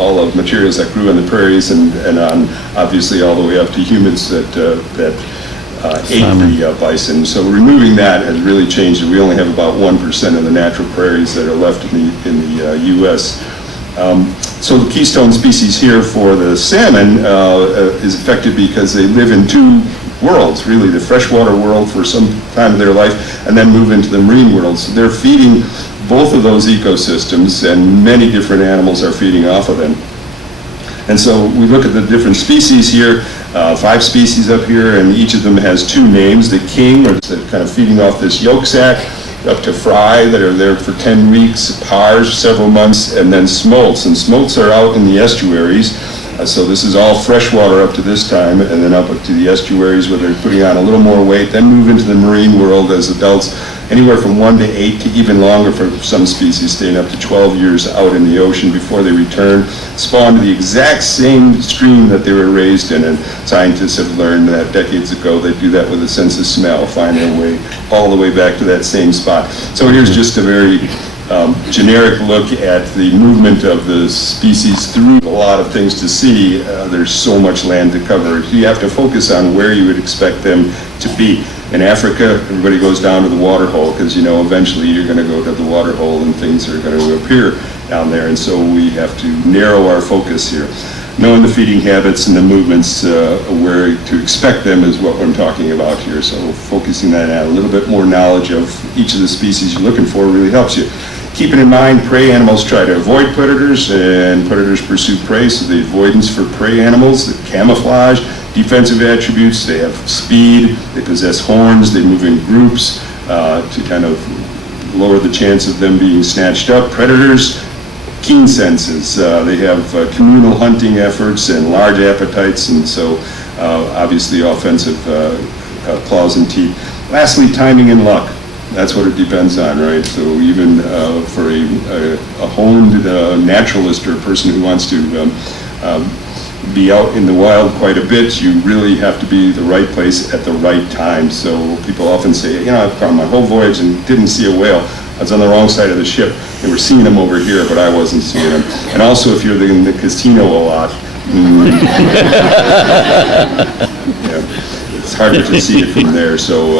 all of materials that grew on the prairies, and on obviously all the way up to humans that ate the bison. So removing that has really changed it. We only have about 1% of the natural prairies that are left in the U.S. So the keystone species here for the salmon is affected because they live in two worlds, really, the freshwater world for some time of their life, and then move into the marine world. So they're feeding both of those ecosystems, and many different animals are feeding off of them. And so we look at the different species here, 5 species up here, and each of them has 2 names. The king, or kind of feeding off this yolk sac, up to fry that are there for 10 weeks, pars several months, and then smolts. And smolts are out in the estuaries. So this is all freshwater up to this time, and then up to the estuaries where they're putting on a little more weight, then move into the marine world as adults, anywhere from 1 to 8 to even longer for some species, staying up to 12 years out in the ocean before they return, spawn to the exact same stream that they were raised in. And scientists have learned that decades ago they do that with a sense of smell, find their way all the way back to that same spot. So here's just a very generic look at the movement of the species through a lot of things to see. There's so much land to cover. You have to focus on where you would expect them to be. In Africa, everybody goes down to the water hole because, you know, eventually you're going to go to the water hole and things are going to appear down there. And so we have to narrow our focus here. Knowing the feeding habits and the movements, where to expect them is what I'm talking about here. So focusing that on a little bit more knowledge of each of the species you're looking for really helps you. Keeping in mind, prey animals try to avoid predators, and predators pursue prey, so the avoidance for prey animals, the camouflage, defensive attributes, they have speed, they possess horns, they move in groups to kind of lower the chance of them being snatched up. Predators, keen senses, they have communal hunting efforts and large appetites, and so obviously offensive claws and teeth. Lastly, timing and luck. That's what it depends on, right? So even for a honed naturalist or a person who wants to be out in the wild quite a bit, you really have to be the right place at the right time. So people often say, you know, I've gone my whole voyage and didn't see a whale. I was on the wrong side of the ship. They were seeing them over here, but I wasn't seeing them. And also, if you're in the casino a lot, yeah, it's harder to see it from there. So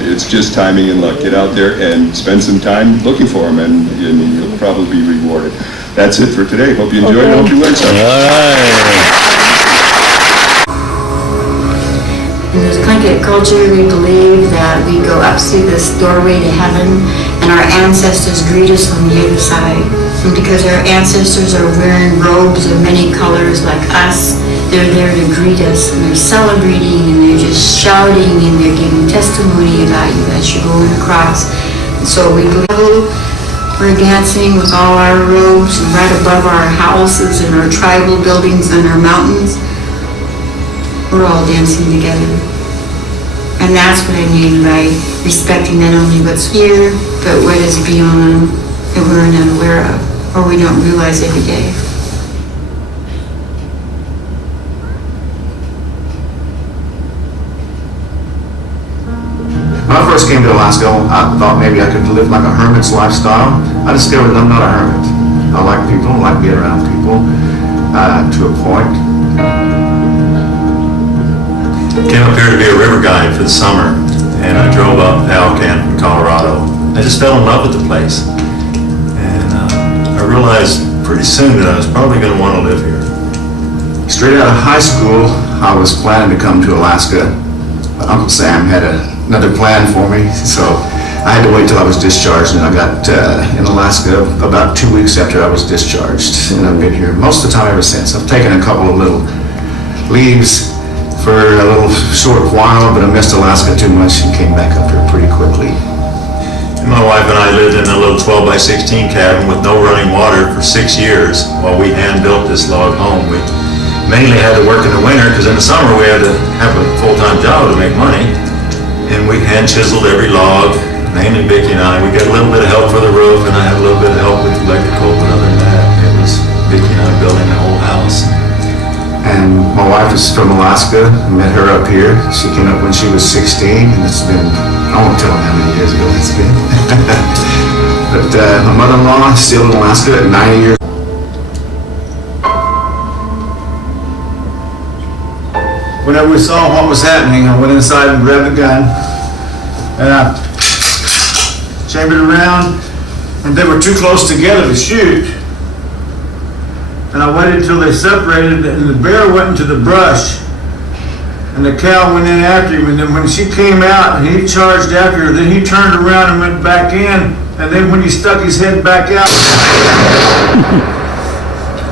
it's just timing and luck. Get out there and spend some time looking for them, and you'll probably be rewarded. That's it for today. Hope you enjoyed it. Hope you learned something. In the Tlingit culture, we believe that we go up through this doorway to heaven, and our ancestors greet us on the other side. And because our ancestors are wearing robes of many colors like us, they're there to greet us, and they're celebrating, and they're just shouting, and they're giving testimony about you as you're going across. And so we believe we're dancing with all our robes right above our houses and our tribal buildings and our mountains. We're all dancing together. And that's what I mean by respecting not only what's here, but what is beyond that we're not aware of or we don't realize every day. When I first came to Alaska, I thought maybe I could live like a hermit's lifestyle. I discovered that I'm not a hermit. I like people, I like being around people to a point. Came up here to be a river guide for the summer, and I drove up Alcan from Colorado. I just fell in love with the place, and I realized pretty soon that I was probably going to want to live here. Straight out of high school, I was planning to come to Alaska, but Uncle Sam had another plan for me, so I had to wait till I was discharged, and I got in Alaska about 2 weeks after I was discharged, and I've been here most of the time ever since. I've taken a couple of little leaves for a little short while, but I missed Alaska too much and came back up here pretty quickly. And my wife and I lived in a little 12 by 16 cabin with no running water for 6 years while we hand-built this log home. We mainly had to work in the winter because in the summer we had to have a full-time job to make money. And we hand-chiseled every log, mainly Vicki and I. We got a little bit of help for the roof, and I had a little bit of help with electrical, but other than that, it was Vicki and I building the whole house. And my wife is from Alaska. I met her up here. She came up when she was 16, and it's been, I won't tell them how many years ago it's been. But my mother-in-law is still in Alaska at 90 years. Whenever we saw what was happening, I went inside and grabbed the gun, and I chambered around, and they were too close together to shoot. And I waited until they separated, and the bear went into the brush, and the cow went in after him. And then when she came out and he charged after her, then he turned around and went back in. And then when he stuck his head back out,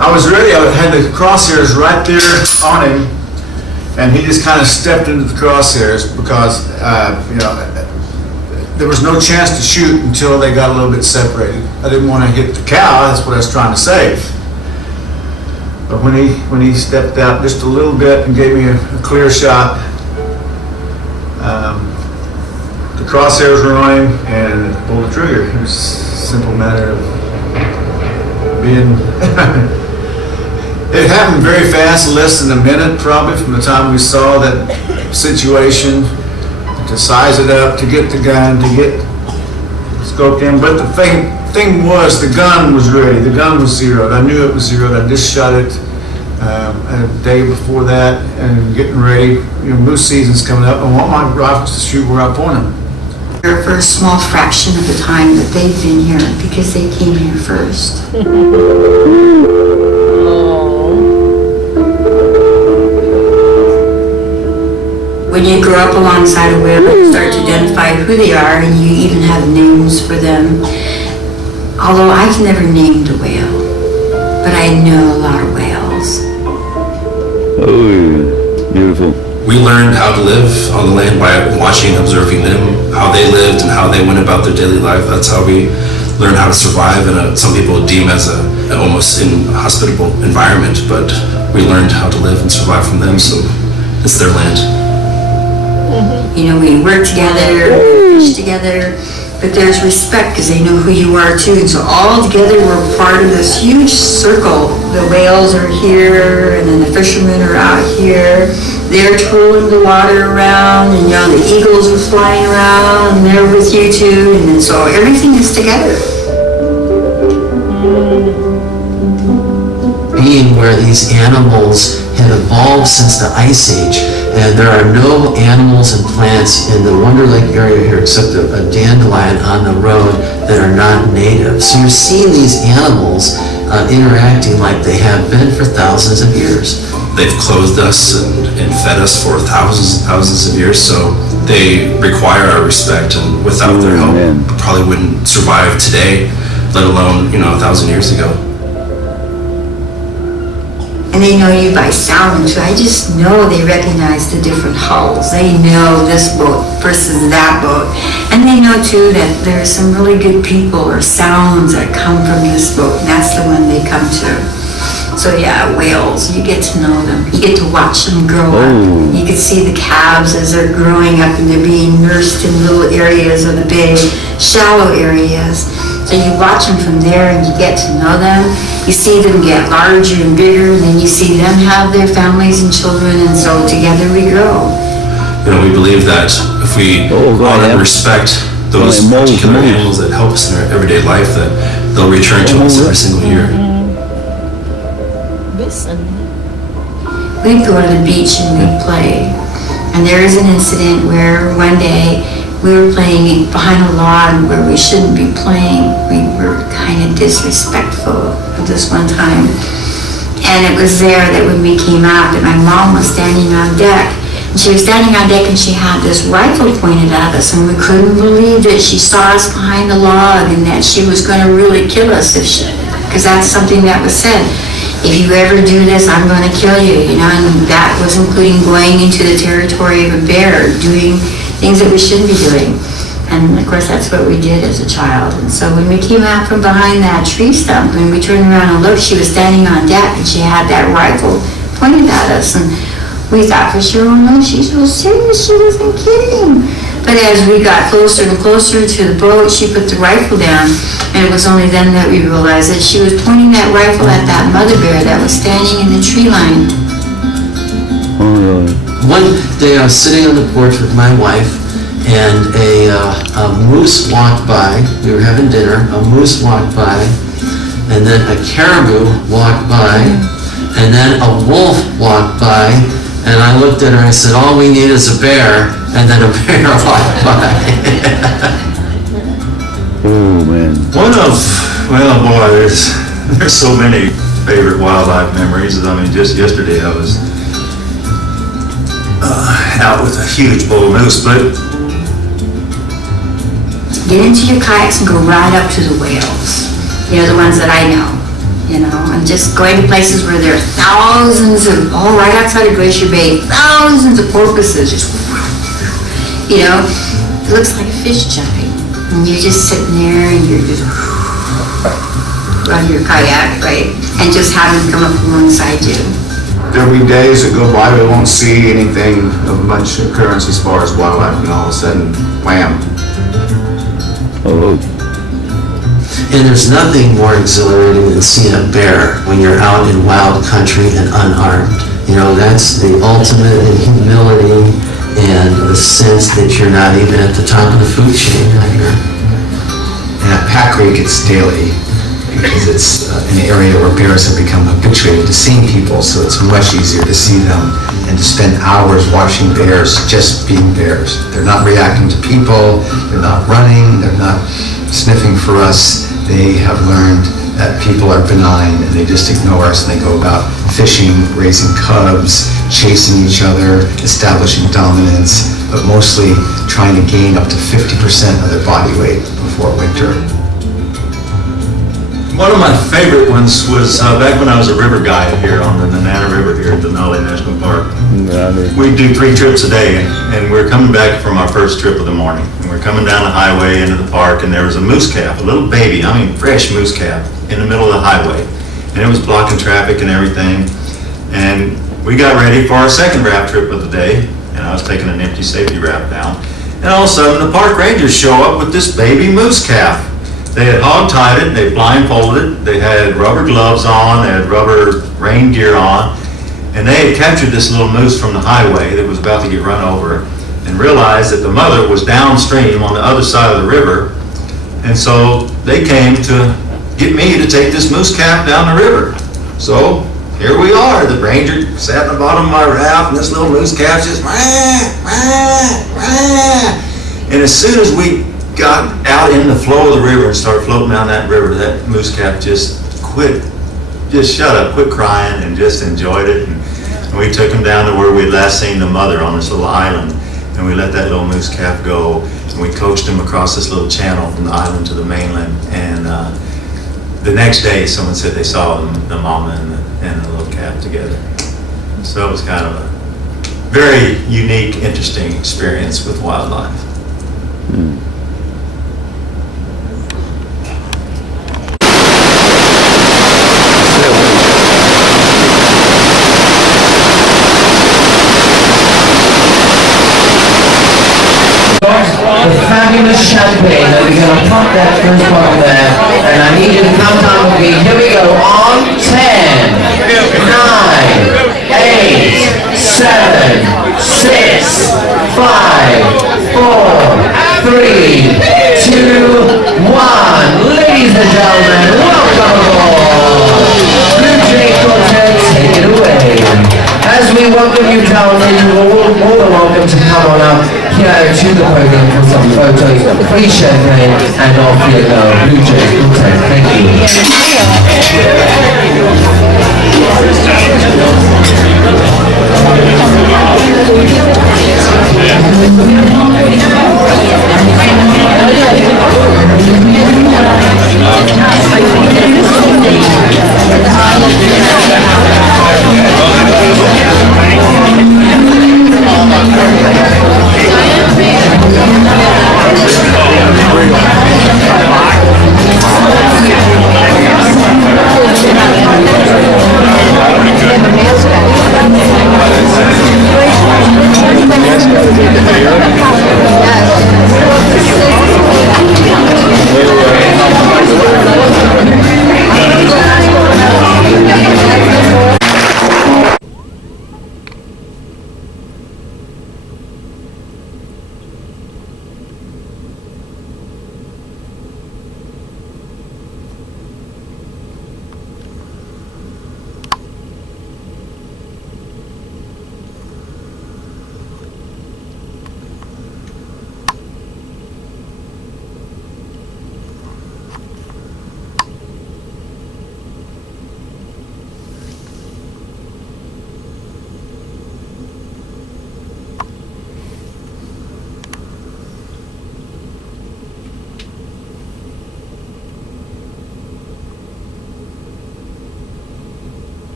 I was ready. I had the crosshairs right there on him, and he just kind of stepped into the crosshairs because there was no chance to shoot until they got a little bit separated. I didn't want to hit the cow. That's what I was trying to save. But when he stepped out just a little bit and gave me a clear shot, the crosshairs were on him and I pulled the trigger. It was a simple matter of being... It happened very fast, less than a minute probably from the time we saw that situation, to size it up, to get the gun, to get scoped in. But the thing was, the gun was ready. The gun was zeroed. I knew it was zeroed. I just shot it a day before that and getting ready. You know, moose season's coming up. I want my rifles to shoot where I point them. Here for a small fraction of the time that they've been here because they came here first. When you grow up alongside a whale, you start to identify who they are, and you even have names for them. Although I've never named a whale, but I know a lot of whales. Oh, beautiful. We learned how to live on the land by watching and observing them, how they lived and how they went about their daily life. That's how we learned how to survive in some people deem as an almost inhospitable environment, but we learned how to live and survive from them, so it's their land. You know, we work together, fish together, but there's respect because they know who you are too. And so all together we're part of this huge circle. The whales are here, and then the fishermen are out here. They're twirling the water around, and you know, the eagles are flying around, and they're with you too. And then so everything is together. Being where these animals have evolved since the Ice Age, and there are no animals and plants in the Wonder Lake area here except a dandelion on the road that are not native. So you're seeing these animals interacting like they have been for thousands of years. They've clothed us and fed us for thousands of years, so they require our respect, and without their help, we probably wouldn't survive today, let alone, 1,000 years ago. And they know you by sound, so I just know they recognize the different hulls. They know this boat versus that boat. And they know too that there's some really good people or sounds that come from this boat, and that's the one they come to. So yeah, whales, you get to know them. You get to watch them grow up. You can see the calves as they're growing up and they're being nursed in little areas of the bay, shallow areas. So you watch them from there and you get to know them. You see them get larger and bigger, and then you see them have their families and children, and so together we grow. We believe that if we honor and respect those particular animals that help us in our everyday life, that they'll return to us every single year. We'd go to the beach and we'd play. And there is an incident where one day we were playing behind a log where we shouldn't be playing. We were kind of disrespectful at this one time. And it was there that when we came out that my mom was standing on deck. And she was standing on deck and she had this rifle pointed at us, and we couldn't believe that she saw us behind the log and that she was going to really kill us because that's something that was said. If you ever do this, I'm going to kill you, and that was including going into the territory of a bear, doing things that we shouldn't be doing. And of course, that's what we did as a child. And so when we came out from behind that tree stump, when we turned around and looked, she was standing on deck and she had that rifle pointed at us. And we thought for sure, oh no, she's real serious, she wasn't kidding. But as we got closer and closer to the boat, she put the rifle down, and it was only then that we realized that she was pointing that rifle at that mother bear that was standing in the tree line. One day I was sitting on the porch with my wife, and a moose walked by. We were having dinner. A moose walked by, and then a caribou walked by, and then a wolf walked by. And I looked at her and I said, all we need is a bear, and then a bear walked by. Oh, man. There's so many favorite wildlife memories. I mean, just yesterday I was out with a huge bull moose, but get into your kayaks and go right up to the whales. The ones that I know. And just going to places where there are thousands of, right outside of Glacier Bay, thousands of porpoises, just, it looks like a fish jumping. And you're just sitting there and you're just on your kayak, right? And just have them come up alongside you. There'll be days that go by we won't see anything of much occurrence as far as wildlife, and all of a sudden, wham. And there's nothing more exhilarating than seeing a bear when you're out in wild country and unarmed. That's the ultimate in humility and the sense that you're not even at the top of the food chain. And at Pack Creek, it's daily because it's an area where bears have become habituated to seeing people, so it's much easier to see them and to spend hours watching bears just being bears. They're not reacting to people, they're not running, they're not sniffing for us. They have learned that people are benign and they just ignore us, and they go about fishing, raising cubs, chasing each other, establishing dominance, but mostly trying to gain up to 50% of their body weight before winter. one of my favorite ones was back when I was a river guide here on the Nenana River here at Denali National Park. We'd do 3 trips a day, and we were coming back from our first trip of the morning. And we're coming down the highway into the park, and there was a moose calf, a little baby, I mean fresh moose calf, in the middle of the highway. And it was blocking traffic and everything. And we got ready for our second wrap trip of the day, and I was taking an empty safety wrap down. And all of a sudden, the park rangers show up with this baby moose calf. They had hog-tied it, they blindfolded it, they had rubber gloves on, they had rubber rain gear on, and they had captured this little moose from the highway that was about to get run over, and realized that the mother was downstream on the other side of the river. And so they came to get me to take this moose calf down the river. So here we are, the ranger sat at the bottom of my raft, and this little moose calf just rah, rah, rah. And as soon as we got out in the flow of the river and started floating down that river, that moose calf just quit just shut up, quit crying, and just enjoyed it. And we took him down to where we'd last seen the mother on this little island, and we let that little moose calf go, and we coached him across this little channel from the island to the mainland. And the next day, someone said they saw the mama and the little calf together. So it was kind of a very unique, interesting experience with wildlife. The fabulous champagne, and we're going to pop that first bottle there, and I need you to count down with me. Here we go, on 10, 9, 8, 7, 6, 5, 4, 3, 2, 1. Ladies and gentlemen, welcome aboard! Blue Jay Quartet, take it away. As we welcome you down, you're all more than welcome to come on up here to the podium for some photos, free champagne, and off you go. Blue Jay Quartet, thank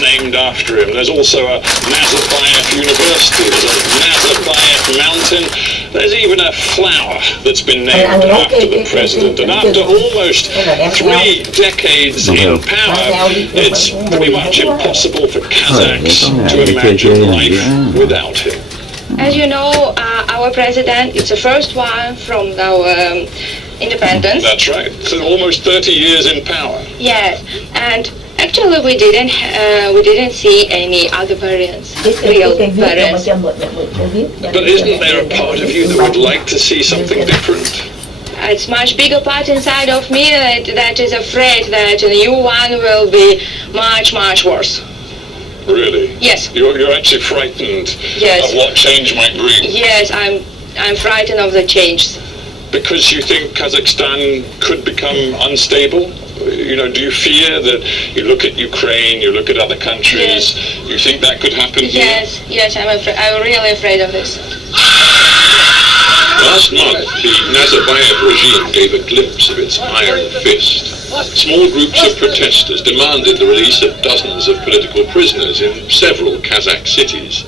named after him. There's also a Nazarbayev University, there's a Nazarbayev Mountain, there's even a flower that's been named after the president. And after almost 3 decades in power, it's pretty much impossible for Kazakhs to imagine life without him. As you know, our president is the first one from our independence. That's right. So almost 30 years in power. Yes, and actually we didn't see any other variants, real variants. But isn't there a part of you that would like to see something different? It's much bigger part inside of me that is afraid that the new one will be much, much worse. Really? Yes. You're actually frightened of what change might bring? Yes, I'm frightened of the change. Because you think Kazakhstan could become unstable? You know, do you fear that you look at Ukraine, you look at other countries, you think that could happen here? Yes, I'm really afraid of this. Last month, the Nazarbayev regime gave a glimpse of its iron fist. Small groups of protesters demanded the release of dozens of political prisoners in several Kazakh cities.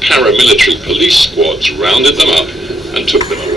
Paramilitary police squads rounded them up and took them away.